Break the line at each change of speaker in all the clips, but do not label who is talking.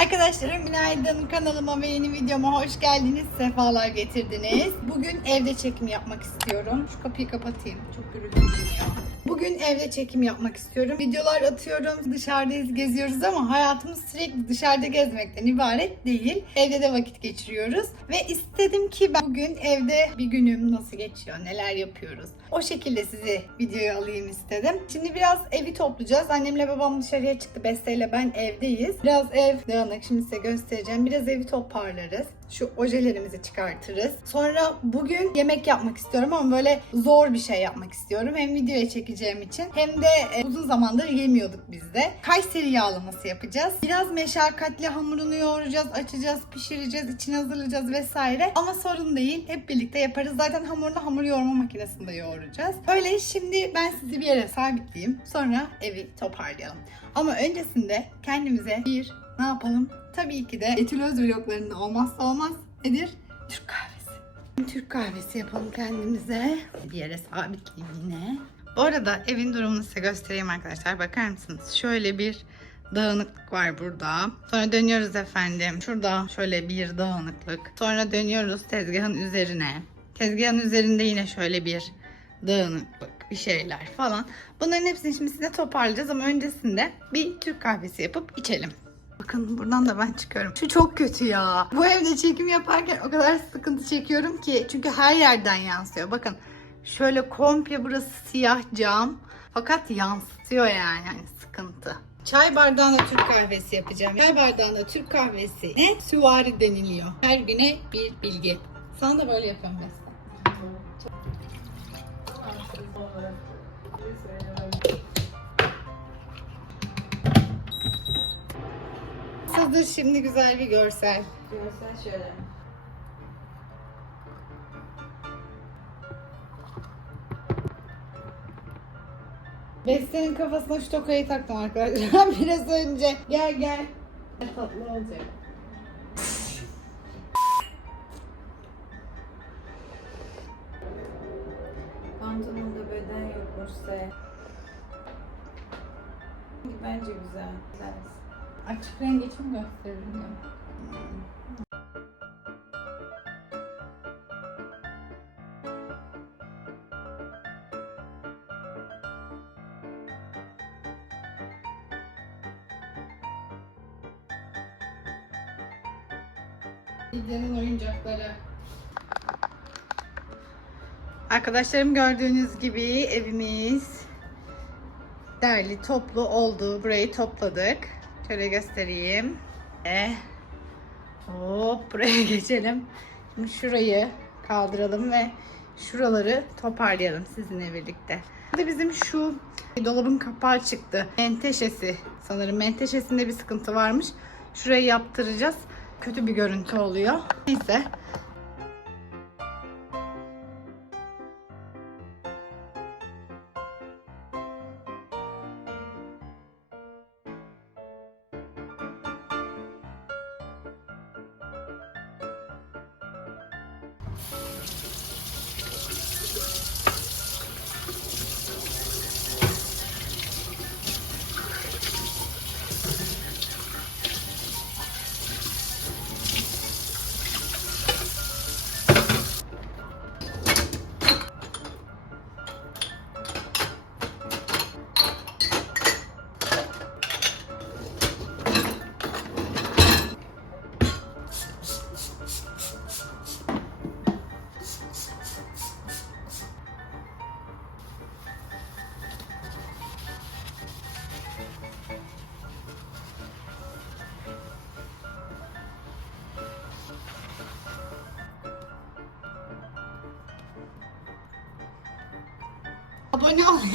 Arkadaşlarım günaydın. Kanalıma ve yeni videoma hoş geldiniz. Sefalar getirdiniz. Bugün evde çekim yapmak istiyorum. Şu kapıyı kapatayım. Çok gürültü geliyor. Bugün evde çekim yapmak istiyorum. Videolar atıyorum. Dışarıdayız, geziyoruz ama hayatımız sürekli dışarıda gezmekten ibaret değil. Evde de vakit geçiriyoruz. Ve istedim ki ben bugün evde bir günüm nasıl geçiyor, neler yapıyoruz. O şekilde sizi videoya alayım istedim. Şimdi biraz evi toplayacağız. Annemle babam dışarıya çıktı. Beste ile ben evdeyiz. Biraz ev dağınık. Şimdi size göstereceğim. Biraz evi toparlarız. Şu ojelerimizi çıkartırız. Sonra bugün yemek yapmak istiyorum ama böyle zor bir şey yapmak istiyorum. Hem videoya çekeceğim için hem de e, uzun zamandır yemiyorduk biz de. Kayseri yağlaması yapacağız. Biraz meşakkatli hamurunu yoğuracağız, açacağız, pişireceğiz, içine hazırlayacağız vesaire. Ama sorun değil. Hep birlikte yaparız. Zaten hamurunu hamur yoğurma makinesinde yoğuracağız. Öyle şimdi ben sizi bir yere sabitleyeyim. Sonra evi toparlayalım. Ama öncesinde kendimize bir ne yapalım? Tabii ki de Etilöz vloglarında olmazsa olmaz nedir? Türk kahvesi. Türk kahvesi yapalım kendimize. Bir yere sabitleyeyim yine. Bu arada evin durumunu size göstereyim arkadaşlar. Bakar mısınız? Şöyle bir dağınıklık var burada. Sonra dönüyoruz efendim. Şurada şöyle bir dağınıklık. Sonra dönüyoruz tezgahın üzerine. Tezgahın üzerinde yine şöyle bir dağınıklık bir şeyler falan. Bunların hepsini şimdi size toparlayacağız ama öncesinde bir Türk kahvesi yapıp içelim. Bakın buradan da ben çıkıyorum. Şu çok kötü ya. Bu evde çekim yaparken o kadar sıkıntı çekiyorum ki. Çünkü her yerden yansıyor. Bakın şöyle komple burası siyah cam. Fakat yansıtıyor yani. yani sıkıntı. Çay bardağına Türk kahvesi yapacağım. Çay bardağına Türk kahvesi ne? Süvari deniliyor. Her güne bir bilgi. Sana da böyle yapıyorum mesela. Hazır şimdi güzel bir görsel.
Görsel şöyle.
Beste'nin kafasına şu tokayı taktım arkadaşlar biraz önce. Gel gel. Tatlı olacak.
Pantolonda beden yokmuşsa. Bence güzel. Güzel.
Açık renk için gösteririm ya. Lidya'nın oyuncakları. Arkadaşlarım gördüğünüz gibi evimiz derli toplu oldu. Burayı topladık. Şöyle göstereyim. Ve hop buraya geçelim. Şimdi şurayı kaldıralım ve şuraları toparlayalım sizinle birlikte. Burada bizim şu dolabın kapağı çıktı. Menteşesi sanırım. Menteşesinde bir sıkıntı varmış. Şurayı yaptıracağız. Kötü bir görüntü oluyor. Neyse.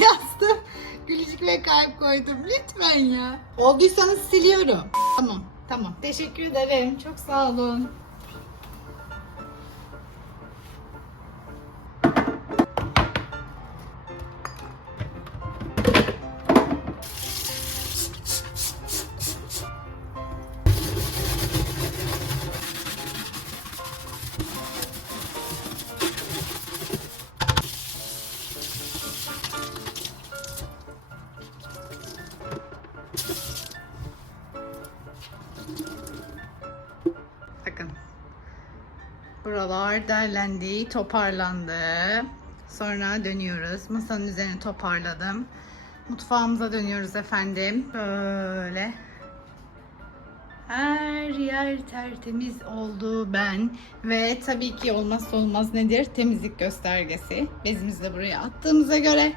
yazdım. Gülücük ve kalp koydum. Lütfen ya. Olduysanız siliyorum. Tamam. Tamam. Teşekkür ederim. Çok sağ olun. Derlendi, toparlandı. Sonra dönüyoruz. Masanın üzerine toparladım. Mutfağımıza dönüyoruz efendim. Böyle. Her yer tertemiz oldu ben. Ve tabii ki olmazsa olmaz nedir? Temizlik göstergesi. Bezimizi de buraya attığımıza göre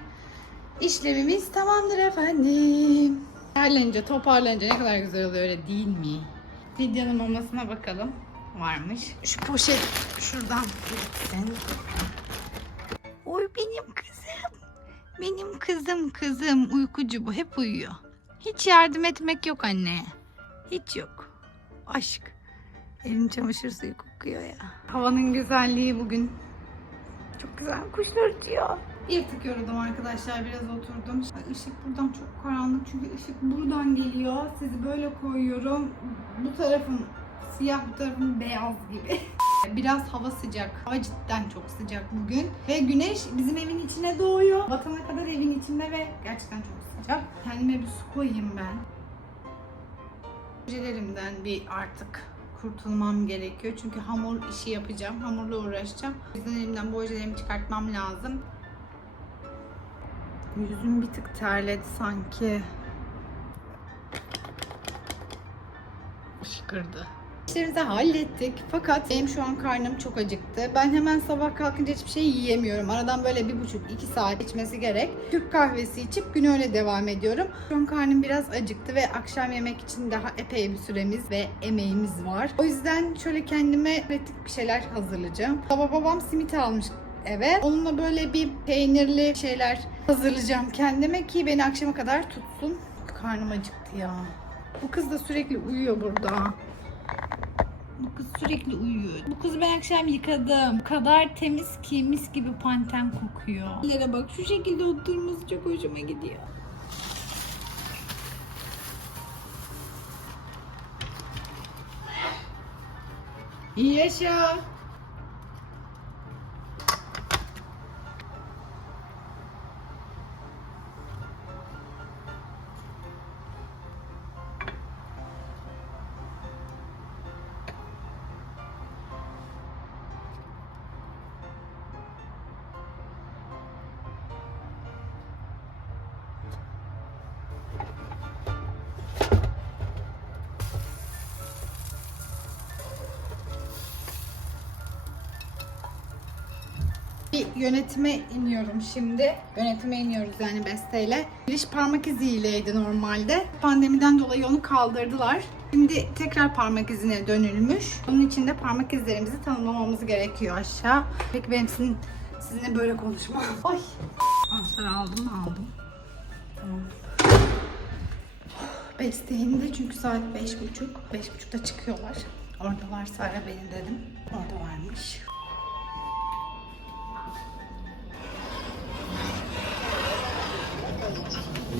işlemimiz tamamdır efendim. Derlenince, toparlanınca ne kadar güzel oluyor öyle değil mi? Lidyanın mamasına bakalım. Varmış. Şu poşet şuradan gitsin. Oy benim kızım. Benim kızım kızım uykucu bu hep uyuyor. Hiç yardım etmek yok anneye. Hiç yok. Aşk. Elim çamaşır suyu kokuyor ya. Havanın güzelliği bugün. Çok güzel kuşlar uçuyor. Bir tık yoruldum arkadaşlar biraz oturdum. Işık buradan çok karanlık çünkü ışık buradan geliyor. Sizi böyle koyuyorum. Bu tarafım siyah bu tarafım beyaz gibi. Biraz hava sıcak. Hava cidden çok sıcak bugün. Ve güneş bizim evin içine doğuyor. Batana kadar evin içinde ve gerçekten çok sıcak. Kendime bir su koyayım ben. Projelerimden bir artık kurtulmam gerekiyor. Çünkü hamur işi yapacağım. Hamurla uğraşacağım. O yüzden elimden ojelerimi çıkartmam lazım. Yüzüm bir tık terledi sanki. Fışkırdı. İşlerimizi hallettik. Fakat benim şu an karnım çok acıktı. Ben hemen sabah kalkınca hiçbir şey yiyemiyorum. Aradan böyle bir buçuk iki saat geçmesi gerek. Türk kahvesi içip güne öyle devam ediyorum. Şu an karnım biraz acıktı ve akşam yemek için daha epey bir süremiz ve emeğimiz var. O yüzden şöyle kendime pratik bir şeyler hazırlayacağım. Baba babam simit almış eve. Onunla böyle bir peynirli şeyler hazırlayacağım kendime ki beni akşama kadar tutsun. Karnım acıktı ya. Bu kız da sürekli uyuyor burada. Bu kız sürekli uyuyor. Bu kızı ben akşam yıkadım. O kadar temiz ki mis gibi panten kokuyor. Yere bak şu şekilde oturması çok hoşuma gidiyor. İyi yaşa. Yönetime iniyorum şimdi. Yönetime iniyoruz yani besteyle. Giriş parmak iziyleydi normalde. Pandemiden dolayı onu kaldırdılar. Şimdi tekrar parmak izine dönülmüş. Bunun için de parmak izlerimizi tanımlamamız gerekiyor aşağı. Peki benim sizin, sizinle böyle konuşmam. Ay. Anahtarı aldım mı? Aldım. Tamam. Besteğinde çünkü saat beş buçuk. Beş buçukta çıkıyorlar. Oradalar Sara benim dedim. Orada varmış.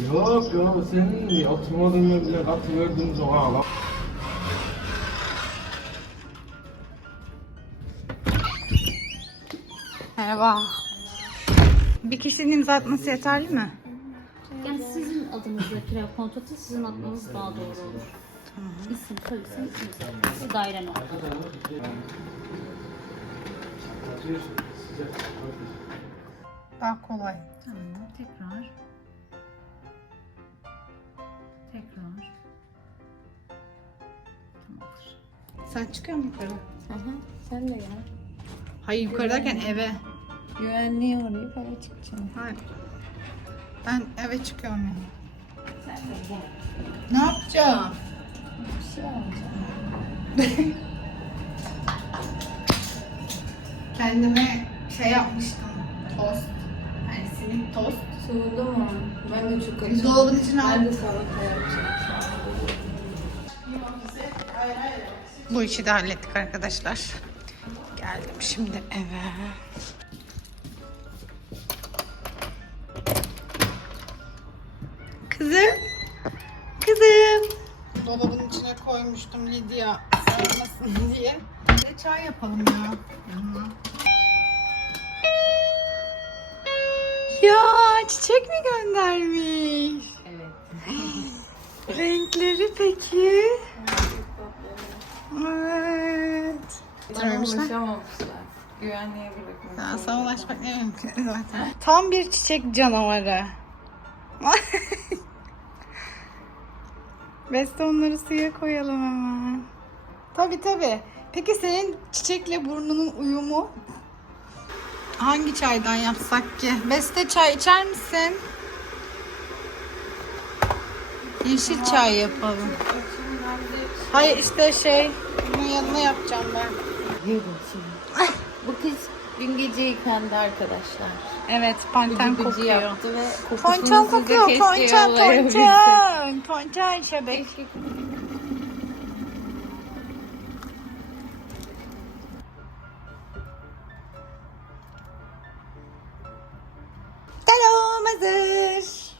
Yok ya senin oturmadığın yerine zaman bak.
Merhaba. Bir kişinin imza atması yeterli mi?
Yani sizin adınızda kira kontratı sizin adınız daha doğru olur. İsim, soyisim, isminiz. Ve daire nokta.
Daha kolay.
Tamam. Tekrar.
Sen çıkıyor musun yukarı?
Aha, sen de ya.
Hayır yukarıdayken eve.
Güvenliği arayıp eve çıkacağım.
Hayır. Ben eve çıkıyorum yani. Ne yapacağım?
Bir şey alacağım.
Kendime şey yapmıştım. Tost. Yani simit tost.
Soğudu mu? Ben de çok acıktım.
Dolabın içine
Ben
aldım.
de salata yapacağım.
Bu işi de hallettik arkadaşlar. Geldim şimdi eve. Kızım. Kızım. Dolabın içine koymuştum Lidya sarmasın diye. Bir de çay yapalım ya. Ya çiçek mi göndermiş?
Evet.
Renkleri peki? Evet. Getirmemişler.
ulaşamamışlar. Güvenliğe bırakmak.
Ya sana ulaşmak ne mümkün zaten. Tam bir çiçek canavarı. Beste onları suya koyalım hemen. Tabi tabi. Peki senin çiçekle burnunun uyumu? Hangi çaydan yapsak ki? Beste çay içer misin? Yeşil çay yapalım. Hayır işte şey, bunun yanına yapacağım ben.
Şimdi. Bu kız dün gece yıkandı arkadaşlar.
Evet, panten
Gıcı gıcı
kokuyor.
yaptı ve kokusunu
Ponçon kokuyor,
keşke
ponçon,
yollayabilsek.
ponçon. Ponçon şebek.
Keşke
hazır.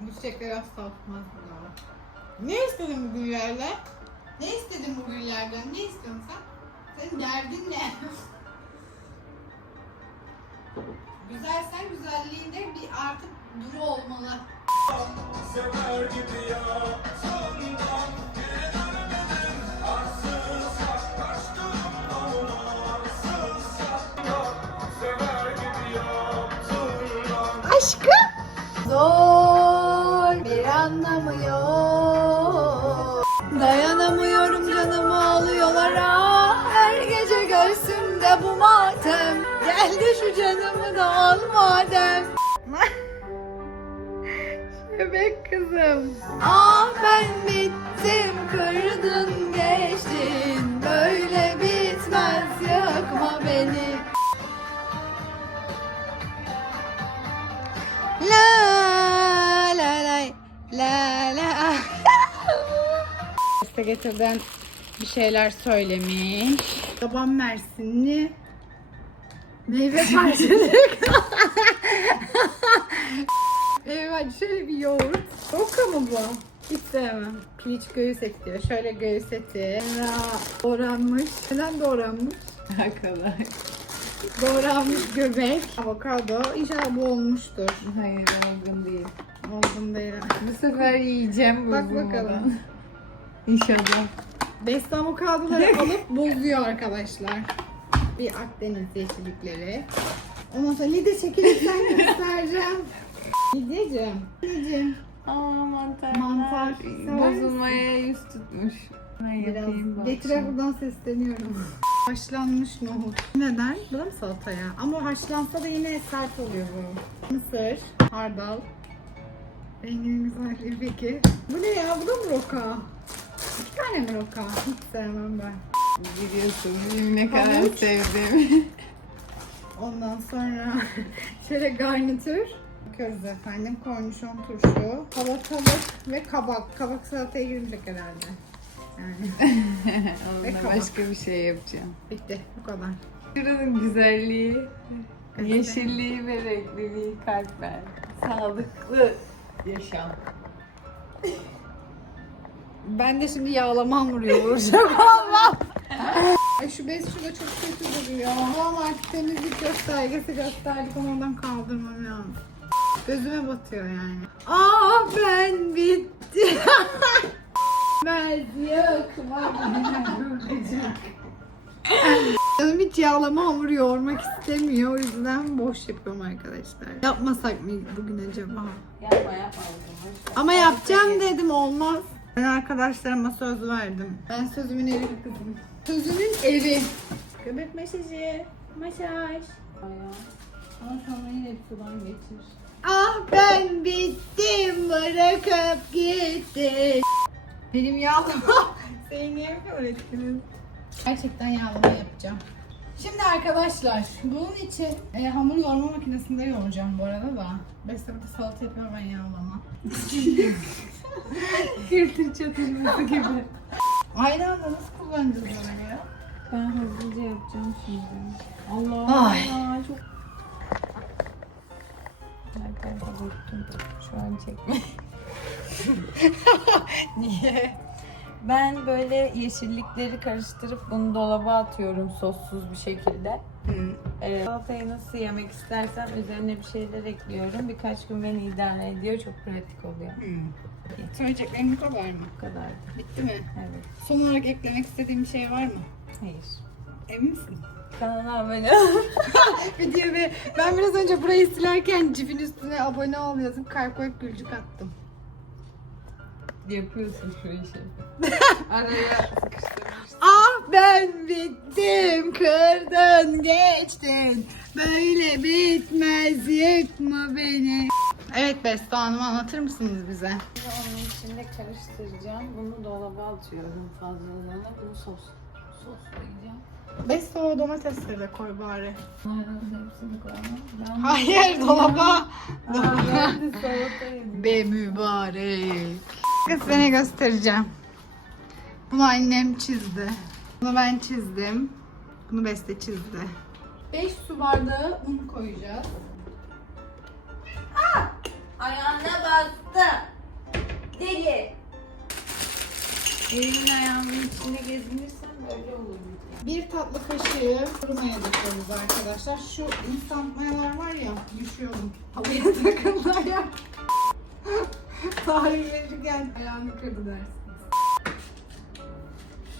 Bu çiçekler asla tutmaz Ne istedin bu güllerle? Ne istedin bu güllerden? Ne istiyorsun sen? Senin derdin ne? Güzelsen güzelliğinde bir artık duru olmalı. Aşkım. Zor bir anlamı yok. Bu matem. Gel de şu canımı da al madem. Bebek kızım. Ah ben bittim kırdın geçtin. Böyle bitmez yakma beni. La la la la la. Getirden bir şeyler söylemiş. Babam Mersinli. Meyve. Meyve parçası. Şöyle bir yoğurt. Roka mı bu? Hiç sevmem. Piliç göğüs eti diyor. Şöyle göğüs eti. Sonra doğranmış. Neden doğranmış?
kadar.
Doğranmış göbek. Avokado. İnşallah bu olmuştur.
Hayır olgun değil.
Olgun değil.
Bu sefer yiyeceğim
Bak
bozulmadan.
bakalım.
İnşallah.
Beste avokadoları alıp bozuyor arkadaşlar. Bir Akdeniz yeşillikleri. Ondan sonra Lide çekilirsen göstereceğim. Lideciğim. Lideciğim.
Aa mantar.
Mantar.
Bozulmaya yüz tutmuş. Ben
Biraz
şimdi.
buradan sesleniyorum. Haşlanmış nohut. Neden? Bu da mı salataya? Ama haşlansa da yine sert oluyor bu. Mısır, hardal. Renginin güzelliği peki. Bu ne ya? Bu da mı roka? İki tane mi roka? Hiç sevmem ben.
Biliyorsun benim ne kadar
Havuç.
sevdiğimi.
Ondan sonra şöyle garnitür. Bakıyoruz efendim. Kornişon turşu, salatalık ve kabak. Kabak salataya girmeyecek herhalde. Yani
Onunla
kabak.
başka bir şey yapacağım.
bitti. Bu kadar.
Şuranın güzelliği, yeşilliği ve renkliliği kalp ver. Sağlıklı yaşam.
Ben de şimdi yağlama hamuru yoğuracağım. Allah. Ay şu bez şurada çok kötü duruyor. Ama artık temizlik göstergesi gösterdik onu oradan kaldırmam lazım. Gözüme batıyor yani. Aa ben bittim. ben yakma Canım hiç yağlama hamuru yoğurmak istemiyor. O yüzden boş yapıyorum arkadaşlar. Yapmasak mı bugün acaba?
Yapma yapma.
Ama yapacağım dedim olmaz. Ben arkadaşlarıma söz verdim. Ben sözümün eri bir kızım. Sözümün eri. Göbek mesajı. Masaj. Ama sana yine sudan geçir. Ah ben bittim bırakıp gitti. Benim yağlama. Seni niye öğrettiniz? Gerçekten yağlama yapacağım. Şimdi arkadaşlar bunun için e, hamur yoğurma makinesinde yoğuracağım bu arada da. Beste burada salata yapıyorum ben yağlama.
Filtre çatırması gibi.
Aynı anda nasıl kullanacağız onu ya?
Ben hızlıca yapacağım şimdi. Allah
Ay.
Allah çok... Kanka bıktım. Şu an çekme.
Niye?
Ben böyle yeşillikleri karıştırıp bunu dolaba atıyorum sossuz bir şekilde. Ee, salatayı nasıl yemek istersem üzerine bir şeyler ekliyorum. Birkaç gün beni idare ediyor. Çok pratik oluyor.
Söyleyeceklerim bu kadar mı?
Bu kadar.
Bitti mi?
Evet.
Son olarak eklemek istediğim bir şey var mı?
Hayır.
Emin misin?
Kanala abone ol.
Video ve ben biraz önce burayı silerken cipin üstüne abone ol yazıp kalp koyup gülcük attım.
Yapıyorsun şu işi. Araya sıkıştırmışsın.
Ah ben bittim, kırdın, geçtin. Böyle bitmez, yıkma beni. Evet Beste Hanım anlatır mısınız bize?
Şimdi onun içinde karıştıracağım. Bunu dolaba atıyorum fazlalığına. Bunu sos. Soslayacağım.
Beste o domatesleri de koy bari.
Bunların hepsini koymam. Ben
Hayır dolaba. Be mübarek. Seni göstereceğim. Bunu annem çizdi. Bunu ben çizdim. Bunu Beste çizdi. 5 su bardağı un koyacağız.
Ayağına bastı. Deli. Elimin ayağımın içinde gezinirsen böyle olur.
Bir tatlı kaşığı kuru maya döküyoruz arkadaşlar. Şu instant mayalar var ya düşüyordum. Havaya takıldı ayak. Tarih verirken ayağını kırdı dersiniz.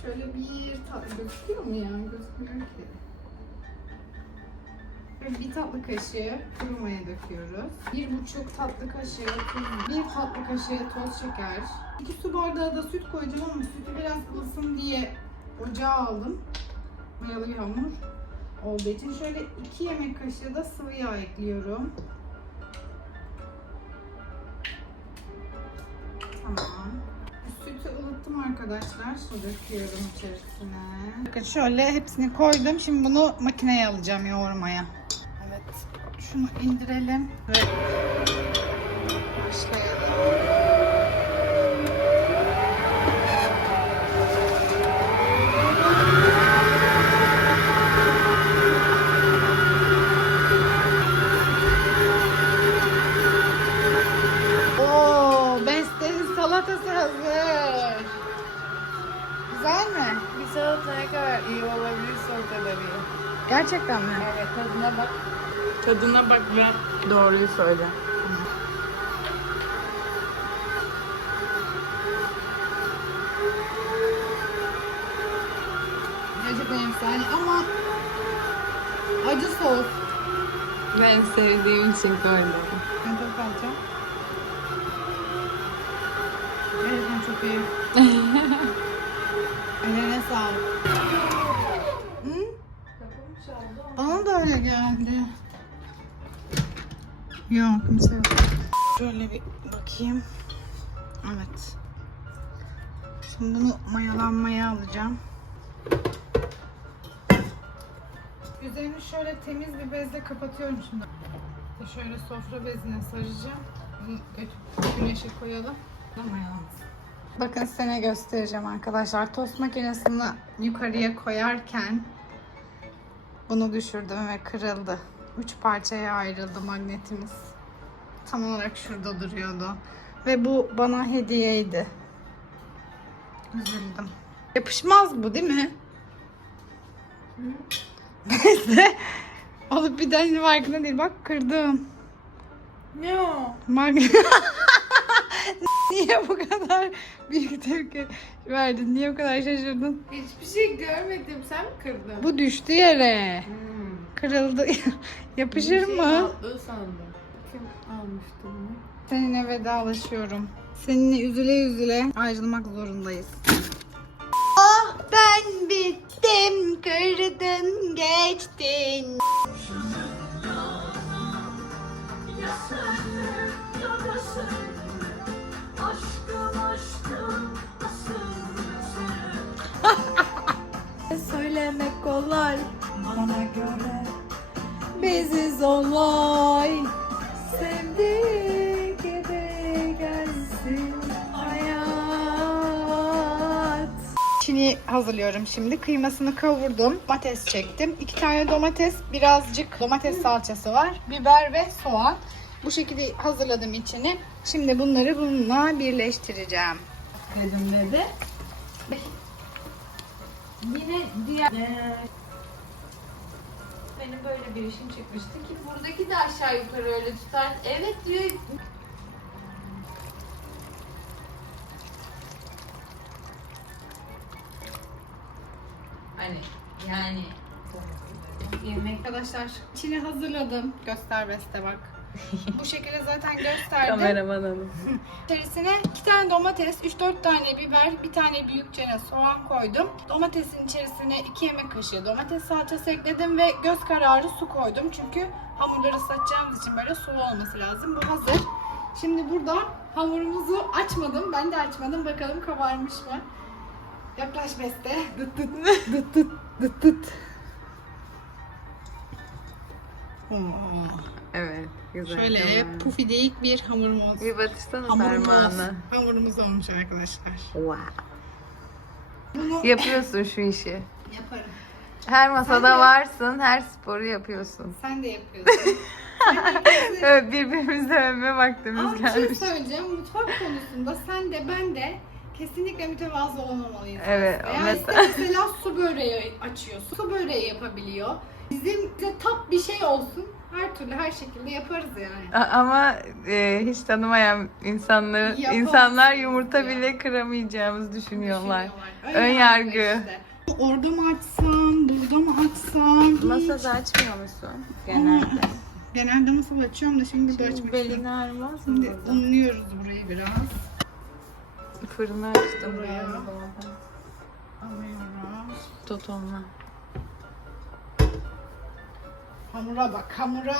Şöyle bir tatlı gözüküyor mu ya? Gözükmüyor ki. Bir tatlı kaşığı kuru maya döküyoruz. Bir buçuk tatlı kaşığı tuz, bir tatlı kaşığı toz şeker. İki su bardağı da süt koyacağım ama sütü biraz ılısın diye ocağa aldım. Mayalı bir hamur olduğu için şöyle iki yemek kaşığı da sıvı yağ ekliyorum. Tamam. Sütü ılıttım arkadaşlar. Su döküyorum içerisine. Bakın şöyle hepsini koydum. Şimdi bunu makineye alacağım yoğurmaya. Şunu indirelim ve başlayalım. Oo, Beste'nin salatası hazır. Güzel mi?
Bir salata ne kadar iyi olabilirse o kadar iyi.
Gerçekten mi?
Evet tadına bak. Tadına bak ve doğruyu söyle.
Gerçekten efsane ama acı sos.
Ben sevdiğim için koydum.
Ben çok alacağım. Gerçekten çok iyi. Ellerine sağlık. Hı? Bana da öyle geldi. Yok kimse yok. Şöyle bir bakayım. Evet. Şimdi bunu mayalanmaya alacağım. Üzerini şöyle temiz bir bezle kapatıyorum şimdi. Şöyle sofra bezine saracağım. Bunu güneşe koyalım. Mayalansın. Bakın size göstereceğim arkadaşlar. Tost makinesini yukarıya koyarken bunu düşürdüm ve kırıldı. Üç parçaya ayrıldı magnetimiz. Tam olarak şurada duruyordu. Ve bu bana hediyeydi. Üzüldüm. Yapışmaz bu değil mi? Neyse. Olup bir tane farkında değil. Bak kırdım.
Ne o?
Magnet. Niye bu kadar büyük tepki verdin? Niye bu kadar şaşırdın?
Hiçbir şey görmedim. Sen mi kırdın?
Bu düştü yere.
Hmm.
Kırıldı. Yapışır
şey
mı?
tatlı sandım. Kim almıştı bunu?
Seninle vedalaşıyorum. Seninle üzüle üzüle ayrılmak zorundayız. Ah ben bittim, kırdın geçtin. Söylemek kolay bana göre biziz olay Sevdik gibi gelsin hayat Çini hazırlıyorum şimdi. Kıymasını kavurdum. Domates çektim. İki tane domates, birazcık domates salçası var. Biber ve soğan. Bu şekilde hazırladım içini. Şimdi bunları bununla birleştireceğim.
Dedim dedi. Yine diğer... Benim böyle bir işim çıkmıştı ki buradaki de aşağı yukarı öyle tutar. Evet diyor. Hani yani yemek
Arkadaşlar içini hazırladım. Göster Beste bak. Bu şekilde zaten gösterdim.
kameraman hanım.
İçerisine 2 tane domates, 3-4 tane biber, bir tane büyükçene soğan koydum. Domatesin içerisine 2 yemek kaşığı domates salçası ekledim ve göz kararı su koydum. Çünkü hamurları ıslatacağımız için böyle sulu olması lazım. Bu hazır. Şimdi burada hamurumuzu açmadım. Ben de açmadım. Bakalım kabarmış mı? Yaklaş Beste. Dıt dıt dıt dıt dıt dıt. Oo.
Evet. Güzel.
Şöyle pufideyik bir hamurumuz.
Bir batırsana
Hamurumuz,
parmağını.
hamurumuz olmuş arkadaşlar.
Wow.
Bunu
Yapıyorsun şu işi.
yaparım.
Her
Sen
masada
de-
varsın, her sporu yapıyorsun.
Sen de yapıyorsun.
Evet, birbirimizle övme
Ama
vaktimiz
bir şey
gelmiş.
söyleyeceğim. Mutfak konusunda sen de ben de kesinlikle mütevazı olmamalıyız.
Evet,
Yani
mesela-
işte mesela su böreği açıyorsun. Su böreği yapabiliyor. Bizim de top bir şey olsun. Her türlü her şekilde yaparız yani.
A- Ama e, hiç tanımayan insanları,
Yapamazsınız
insanlar yumurta
ya.
bile kıramayacağımızı düşünüyorlar.
Düşünüyorlar.
Ön yargı.
işte. Orada mı açsam, burada mı açsam?
Masada açmıyor musun genelde?
Genelde masal açıyorum da şimdi de açmak istiyorum.
Belini ağrımaz mı
Şimdi
burada?
unluyoruz burayı biraz.
Fırını açtım.
Buraya.
Buraya.
Alıyoruz. Hamura bak hamura.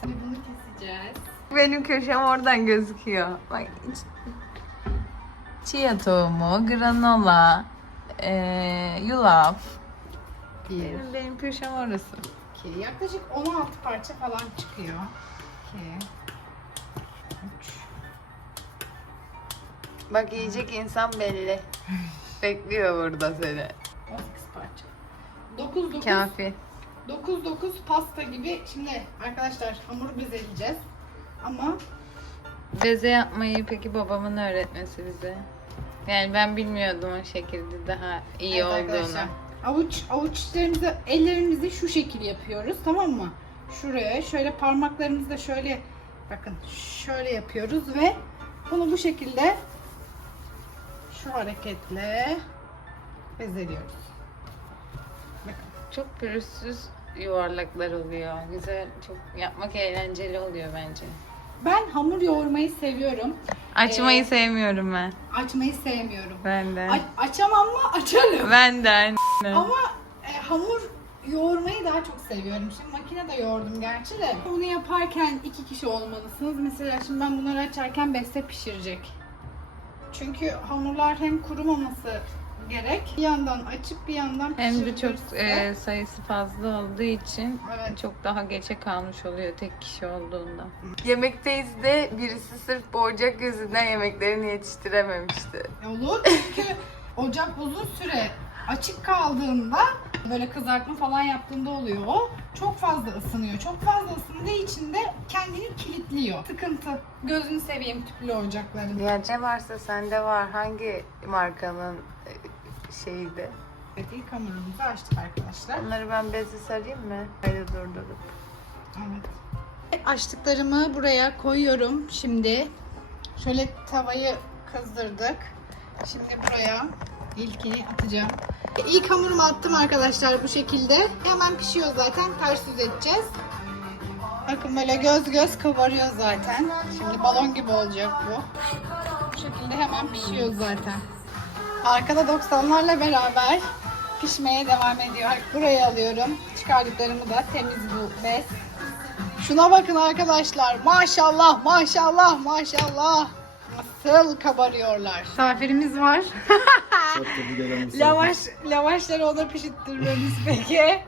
Şimdi bunu keseceğiz.
Benim köşem oradan gözüküyor. Bak Chia tohumu, granola, e, yulaf.
Bir,
Benim, benim köşem orası.
iki. Yaklaşık 16 parça falan çıkıyor. 2, 3,
Bak yiyecek insan belli. Bekliyor burada seni.
18 parça. 9, 9,
Kafi.
9, 9 pasta gibi. Şimdi arkadaşlar hamuru bezeleyeceğiz. Ama
Beze yapmayı peki babamın öğretmesi bize. Yani ben bilmiyordum o şekilde daha iyi
Evet
olduğunu.
arkadaşlar, Avuç avuçlarımızı ellerimizi şu şekil yapıyoruz tamam mı? Şuraya şöyle parmaklarımızı da şöyle bakın şöyle yapıyoruz ve bunu bu şekilde şu hareketle bezeliyoruz. Bakın.
Çok pürüzsüz yuvarlaklar oluyor. Güzel, çok yapmak eğlenceli oluyor bence.
Ben hamur yoğurmayı seviyorum.
Açmayı
Ee,
sevmiyorum ben.
Açmayı sevmiyorum.
Ben de.
A- açamam mı? Açarım.
Ben de.
Ama e, hamur yoğurmayı daha çok seviyorum. Şimdi makinede yoğurdum gerçi de. Bunu yaparken iki kişi olmalısınız. Mesela şimdi ben bunları açarken beste pişirecek. Çünkü hamurlar hem kurumaması gerek. Bir yandan açıp bir yandan
Hem de çok e, sayısı fazla olduğu için
Evet.
çok daha geçe kalmış oluyor tek kişi olduğunda. Yemekteyiz de birisi sırf bu ocak yüzünden yemeklerini yetiştirememişti.
Olur çünkü ocak uzun süre açık kaldığında böyle kızartma falan yaptığında oluyor o. Çok fazla ısınıyor. Çok fazla ısındığı için de kendini kilitliyor. Sıkıntı. Gözünü seveyim tüplü ocakların.
Ya ne varsa sende var. Hangi markanın e, şeyiydi?
Evet, ilk hamurumuzu açtık arkadaşlar.
Onları ben bezi sarayım mı? Haydi durdurup.
Evet. Açtıklarımı buraya koyuyorum şimdi. Şöyle tavayı kızdırdık. Şimdi buraya ilkini atacağım. İlk hamurumu attım arkadaşlar bu şekilde. Hemen pişiyor zaten. Ters yüz edeceğiz. Bakın böyle göz göz kabarıyor zaten. Şimdi balon gibi olacak bu. Bu şekilde hemen pişiyor zaten. Arkada 90'larla beraber pişmeye devam ediyor. Buraya alıyorum. Çıkardıklarımı da temiz bu bez. Şuna bakın arkadaşlar. Maşallah, maşallah, maşallah. Nasıl kabarıyorlar. Misafirimiz var. Lavaş, lavaşları ona pişirttirmemiz peki.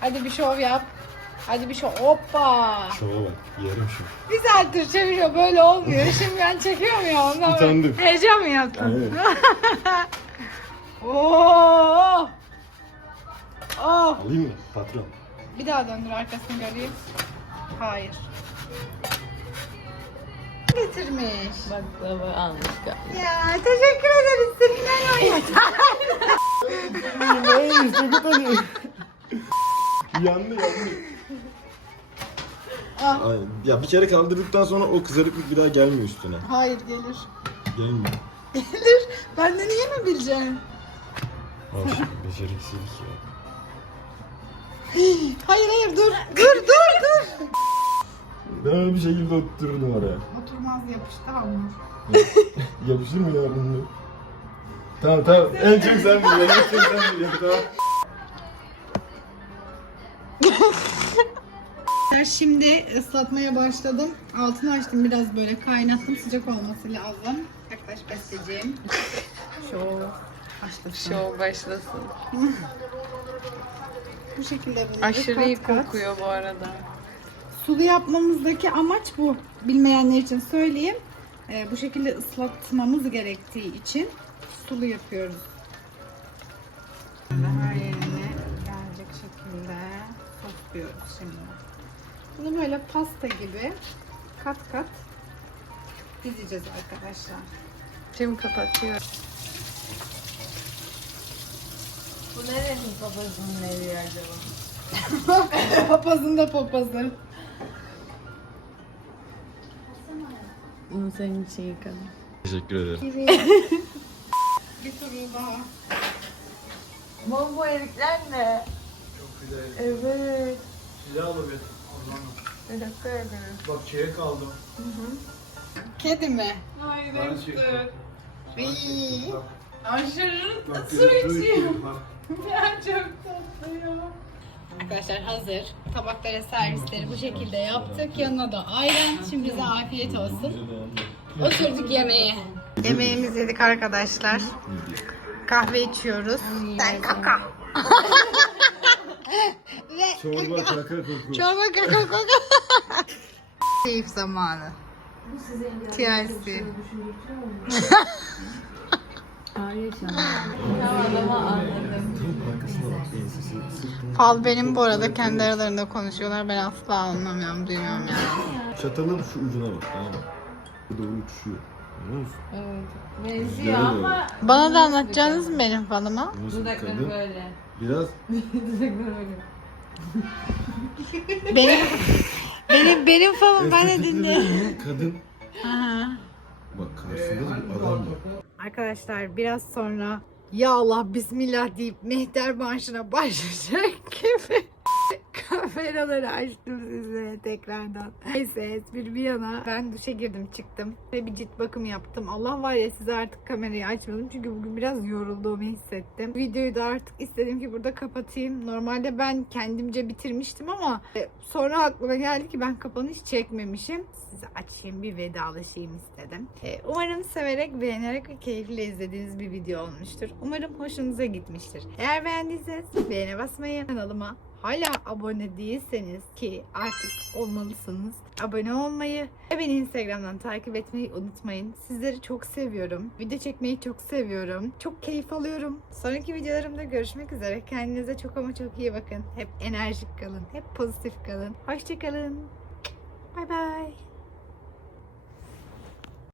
Hadi bir şov yap. Hadi bir şov. Hoppa.
Şova bak, şu.
Bir saattir çeviriyor böyle olmuyor. Şimdi ben çekiyorum ya ondan. böyle
Utandım.
Heyecan mı yaptın?
Aynen.
Oo. Oh.
Alayım mı patron?
Bir daha döndür arkasını göreyim. Hayır. Getirmiş.
Baklava almış galiba.
Ya teşekkür ederiz seninle.
Hayır, çok utanıyorum. yandı yandı.
Ah,
ya bir kere kaldırdıktan sonra o kızarıklık bir daha gelmiyor üstüne.
Hayır gelir.
Gelmiyor.
Ben de niye mi bileceğim?
Şu beceriksizlik ya.
Hayır hayır dur. Dur dur dur.
Ben öyle bir şekilde otururdum oraya.
Oturmaz yapıştı hamur.
Yapışır mı ya bunu? Tamam tamam. En çok sen biliyorsun. En çok sen biliyorsun. Tamam.
Şimdi ıslatmaya başladım. Altını açtım biraz böyle kaynattım. Sıcak olması lazım. Yaklaş besteciğim. Şov. Başlasın.
Şov başlasın.
Bu şekilde bunları
Aşırı iyi
kat kat.
kokuyor bu arada.
Sulu yapmamızdaki amaç bu. Bilmeyenler için söyleyeyim. Ee, bu şekilde ıslatmamız gerektiği için sulu yapıyoruz. Her yerine gelecek şekilde sosluyoruz şimdi. Bunu böyle pasta gibi kat kat dizeceğiz arkadaşlar.
Şimdi kapatıyor. Bu nerenin babasının evi acaba?
Papazın da papazı.
Bunu senin için yıkadım.
Teşekkür ederim.
Bir turu daha.
Bu bu erikler ne?
Çok güzel.
Evet.
Size alabilir.
Teşekkür ederim.
Bak çeyrek aldım.
Kedi mi?
Ay
Ben çektim.
İyi.
Aşırı su içiyor. Ya çok tatlı ya.
Arkadaşlar hazır. Tabaklara servisleri bu şekilde yaptık. Yanına da ayran. Şimdi bize afiyet olsun. Oturduk yemeğe. Yemeğimizi yedik arkadaşlar. Kahve içiyoruz. Ben kaka. Ve
Çorba kaka koku.
çorba kaka kaka. Keyif zamanı. TLC.
Tamam anladım.
Fal benim bu arada kendi aralarında konuşuyorlar. Ben asla anlamıyorum, duymuyorum yani.
Çatalın şu ucuna bak. Tamam mı? Bu doğru uçuşuyor. Anlıyor musun?
Evet. Benziyor
Güzel
ama
Bana da anlatacaksınız mı benim falıma?
Nasıl
dudakları
kadın?
böyle.
Biraz
Dudakları böyle.
Benim benim benim falım ben de dinliyorum.
kadın.
Aha.
Bak karşısında da bir adam var.
Arkadaşlar biraz sonra ya Allah bismillah deyip mehter marşına başlayacak gibi kameraları açtım size tekrardan. Neyse espri bir yana ben duşa girdim çıktım ve bir cilt bakım yaptım. Allah var ya size artık kamerayı açmadım çünkü bugün biraz yorulduğumu hissettim. Videoyu da artık istedim ki burada kapatayım. Normalde ben kendimce bitirmiştim ama e, sonra aklıma geldi ki ben kapanış çekmemişim. Size açayım bir vedalaşayım istedim. E, Umarım severek, beğenerek ve keyifle izlediğiniz bir video olmuştur. Umarım hoşunuza gitmiştir. Eğer beğendiyseniz beğene basmayı, kanalıma hala abone değilseniz ki artık olmalısınız. Abone olmayı ve beni Instagram'dan takip etmeyi unutmayın. Sizleri çok seviyorum. Video çekmeyi çok seviyorum. Çok keyif alıyorum. Sonraki videolarımda görüşmek üzere. Kendinize çok ama çok iyi bakın. Hep enerjik kalın. Hep pozitif kalın. Hoşçakalın. Bay bay.